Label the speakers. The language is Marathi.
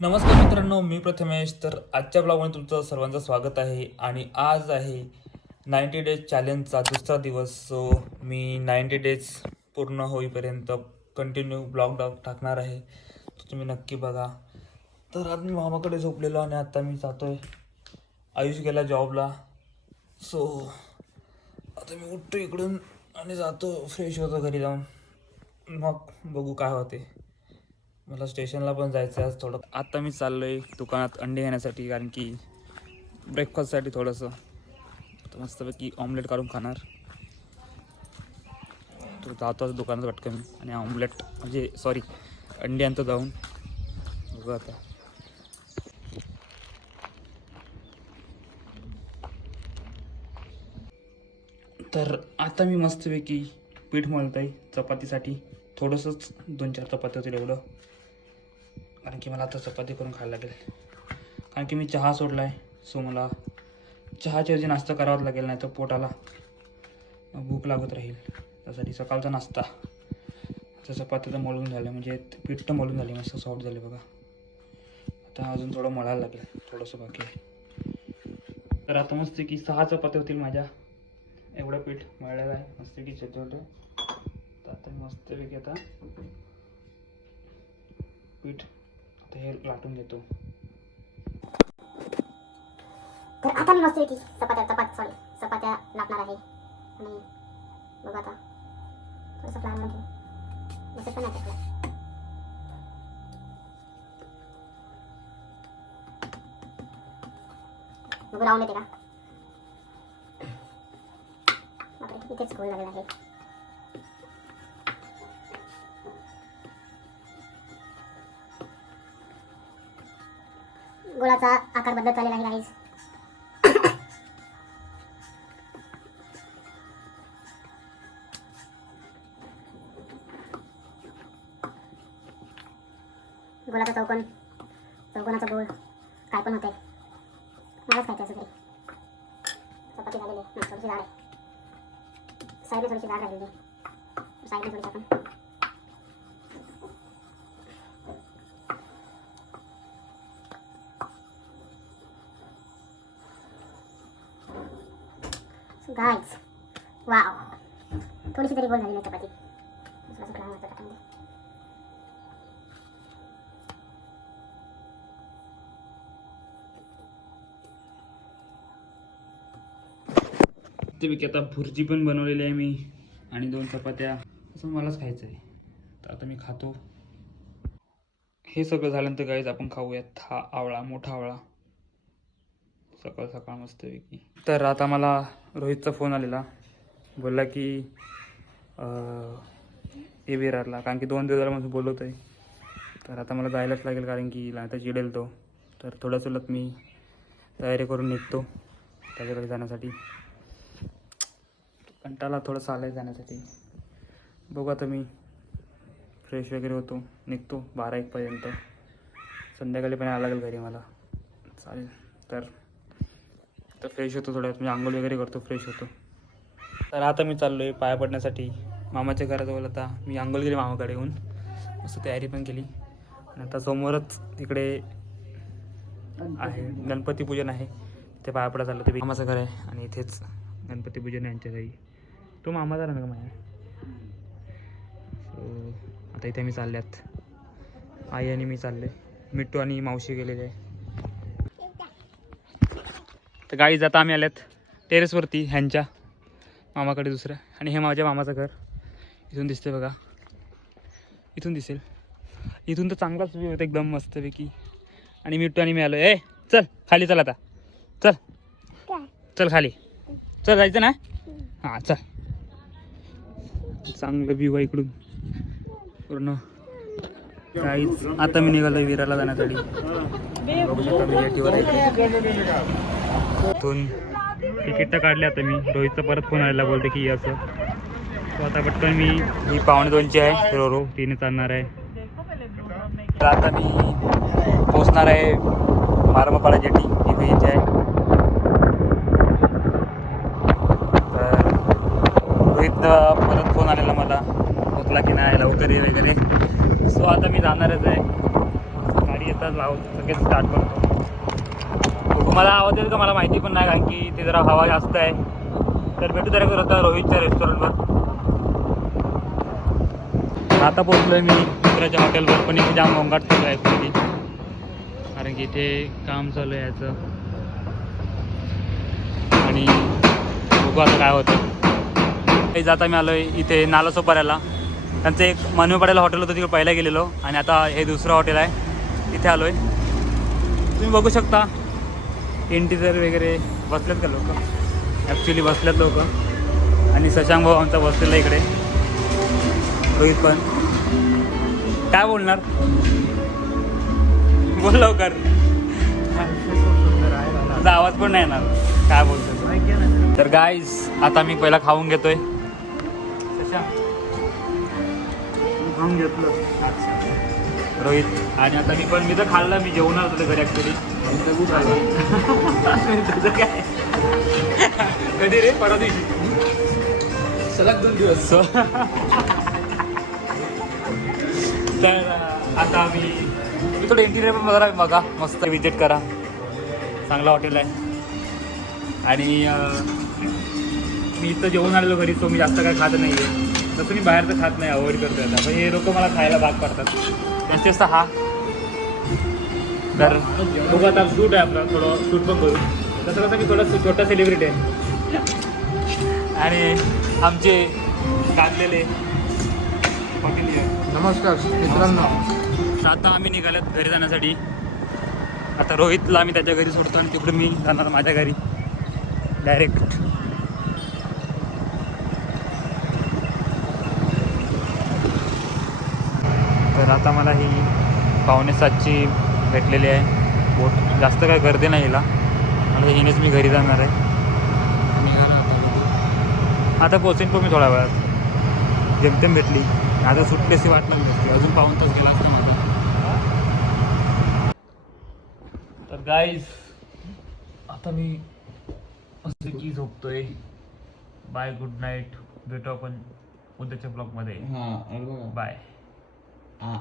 Speaker 1: नमस्कार मित्रांनो मी प्रथमेश. तर आजच्या ब्लॉगमध्ये तुमचं सर्वांचं स्वागत आहे आणि आज आहे नाईंटी डेज चॅलेंजचा दुसरा दिवस. सो मी नाईंटी डेज पूर्ण होईपर्यंत कंटिन्यू ब्लॉग डॉग टाकणार आहे. तुम्ही नक्की बघा. तर आज मी मामाकडे झोपलेलो आणि आता मी जातोय आयुष गेला जॉबला. सो आता मी उठतो इकडून आणि जातो फ्रेश होतो घरी जाऊन. मग बघू काय होते. मला स्टेशनला पण जायचं आहे आज थोडं. आत्ता मी चाललो आहे दुकानात अंडे घेण्यासाठी कारण की ब्रेकफास्टसाठी थोडंसं. तर मस्तपैकी ऑमलेट काढून खाणार. तर जातो आज दुकानात मी. आणि ऑमलेट म्हणजे सॉरी अंडे आणतो जाऊन. बघू आता. तर आता मी मस्तपैकी पीठ मळत आहे चपातीसाठी. थोडंसंच दोन चार चपाती होतील एवढं. कारण की मला आता चपाती करून खायला लागेल. कारण की मी चहा सोडला आहे सो मला चहाच्या ऐवजी नाश्ता करावाच लागेल नाही तर पोटाला भूक लागत राहील. त्यासाठी सकाळचा नाश्ता. आता चपाती तर मळून झालं म्हणजे पिठ्ठ मळून झाले मस्त सॉफ्ट झाले बघा. आता अजून थोडं मळायला लागेल थोडंसं बाकी आहे. तर आता मस्त की सहा चपात्या होतील माझ्या. एवढं पीठ मळलेलं आहे मस्त की छोटे छोटे तर आता मस्तपैकी आता पीठ तर हे लाटून घेतो.
Speaker 2: तर आता मी मस्त की चपात्या चपात सॉरी चपात्या लाटणार आहे. आणि बघा आता थोडंसं फ्लायमध्ये दिसत पण नाही बघू राहून येते का? इथेच गोल लागला आहे. गोळाचा आकार बदलत आलेला आहे guys. गोलाचा चौकोन चौकोनाचा गोळ काय पण होतंय. मलाच खायचं असं तरी. चपाती झालेली आहे. थोडीशी जाड आहे. साईडने थोडीशी जाड राहिलेली साईडने थोडीशी आपण गाईज वाव थोडीशी तरी गोल झाली नाही चपाती.
Speaker 1: आता भुर्जी पण बनवलेली आहे मी आणि दोन चपात्या. असं मलाच खायचं आहे तर आता मी खातो. हे सगळं झाल्यानंतर गाईज आपण खाऊयात हा आवळा मोठा आवळा. सकाळ सकाळ मस्तपैकी तर आता मला रोहितचा फोन आलेला. बोलला की ए विरारला. कारण की दोन दिवसाला माझं बोलवतो आहे. तर आता मला जायलाच लागेल कारण की आता चिडेल तो. तर थोड्या चुलत मी तयारी करून निघतो त्याच्याकडे जाण्यासाठी. कंटाला थोडंसं आलं आहे जाण्यासाठी. बघू आता मी. फ्रेश वगैरे होतो. निघतो बारा एकपर्यंत संध्याकाळी पण यायला लागेल घरी मला. चालेल. तर तर फ्रेश होतो थोड्यात. म्हणजे आंघोळ वगैरे करतो फ्रेश होतो. तर आता मी चाललो आहे पाया पडण्यासाठी. मामाच्या घराजवळ आता मी आंघोळ केली मामाकडे येऊन. मस्त तयारी पण केली. आणि आता समोरच तिकडे आहे. गणपती पूजन आहे. ते पाया पडा चाललं. ते मामाचं घर आहे आणि इथेच गणपती पूजन आहे यांच्या घरी. तो मामा झाला ना का माझ्या सो आता इथे मी चालल्यात. आई आणि मी चालले मिट्टू आणि मावशी गेलेले आहे. तर गाई जाता आम्ही आल्यात टेरेसवरती ह्यांच्या मामाकडे दुसऱ्या. आणि हे माझ्या मामाचं घर. इथून दिसते बघा. इथून दिसेल. इथून तर चांगलाच व्ह्यू होता एकदम मस्तपैकी. आणि मिठू आणि मी आलो ए चल खाली चल आता. चल. चल खाली. चल जायचं ना? हां चल. चांगलं व्ह्यू आहे इकडून. पूर्ण. काहीच आता मी निघालो विराला जाण्यासाठी. इथून तिकीट तर काढले आता मी. रोहितचा परत फोन आलेला बोलते की असं. तो आता पटकन मी ही पावणे दोनची आहे. रो रो तिने चालणार आहे. तर आता मी पोचणार आहे मारमापाडा जेटी इथे इथे आहे. तर रोहितचा परत फोन आलेला मला. पोचला की नाही लवकर ये वगैरे. सो आता मी जाणारच आहे. गाडी येतात लाव लगेच स्टार्ट करतो. तुम्हाला मला आवाज येईल का मला माहिती पण नाही कारण की ते जरा हवा जास्त आहे. तर भेटू जरा करत रोहितच्या रेस्टॉरंटवर आता पोचलोय मी मित्राच्या हॉटेलवर पण इथे जाम गोंगाट चालू आहे ॲक्च्युली कारण की इथे काम चालू आहे याचं. आणि बघू आता काय होतं. जाता मी आलोय इथे नाला सोपाऱ्याला त्यांचं एक मानवी हॉटेल होतं तिकडे पहिला गेलेलो. आणि आता हे दुसरं हॉटेल आहे. तिथे आलोय. तुम्ही बघू शकता. इंटिरियर वगैरे बसलेत का लोक? ॲक्च्युली बसलेत लोक. आणि शशांक भाऊ आमचा बसलेला इकडे. रोहित पण. काय बोलणार? बोल लवकर. तुझा आवाज पण नाही येणार. काय बोलतो तर गाईज आता मी पहिला खाऊन घेतोय. खाऊन घेतलं. रोहित. आणि आता मी पण मी तर खाल्लं मी जेवणार होतो घरी ऍक्च्युली काय कधी रे परवा दिवशी
Speaker 3: सलग दोन दिवस
Speaker 1: तर आता आम्ही मी थोडं इंटिरियर पण बघा बघा मस्त विजिट करा. चांगला हॉटेल आहे आणि मी इथं जेवण आलेलो घरी तो मी जास्त काय खात नाही आहे. तसं मी बाहेरचं खात नाही अवॉइड करतो आता. पण हे लोक मला खायला भाग पडतात. जास्तीत जास्त हा. तर बघू आता शूट आहे आपलं थोडं शूट पण करू. तसं कसं मी थोडं छोटा सेलिब्रिटी आहे. आणि आमचे हे.
Speaker 3: नमस्कार मित्रांनो.
Speaker 1: तर आता आम्ही निघाल्यात घरी जाण्यासाठी. आता रोहितला आम्ही त्याच्या घरी सोडतो आणि तिकडून मी जाणार माझ्या घरी. डायरेक्ट तर आता मला ही पावणे सातची भेटलेली आहे. बोट जास्त काय गर्दी नाही हिला. आता हिनेच मी घरी जाणार आहे. आता पोचेन पण मी थोड्या वेळात. जेमतेम भेटली. आता सुटली अशी वाट लागली असती अजून पाऊन तास गेला असता माझा. तर गाईज आता मी मस्तपैकी झोपतोय. बाय गुड नाईट भेटू आपण उद्याच्या ब्लॉगमध्ये बाय
Speaker 3: हा.